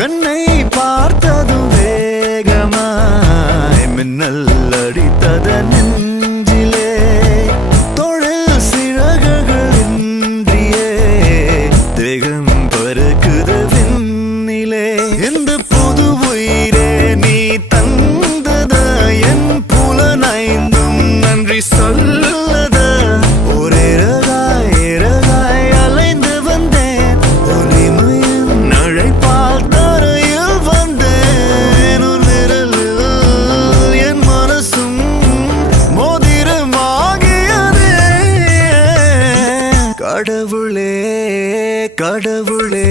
கண்ணை பார்த்ததும் வேகமாய் மின்னல் அடித்தது நெஞ்சிலே தொழில் சிறகுகள் இன்றியே தேகம் பறக்குது விண்ணிலே இந்த புது உயிரே நீ தந்தத என் புலனைந்தும் நன்றி சொல்லத ஒரே ரகாய் அலைந்து வந்தேன் ஒளிமையின் அழைப்பால் தரையில் வந்தேன் ஒரு நிழலில் என் மனசும் மோதிரமாகியதே கடவுளே கடவுளே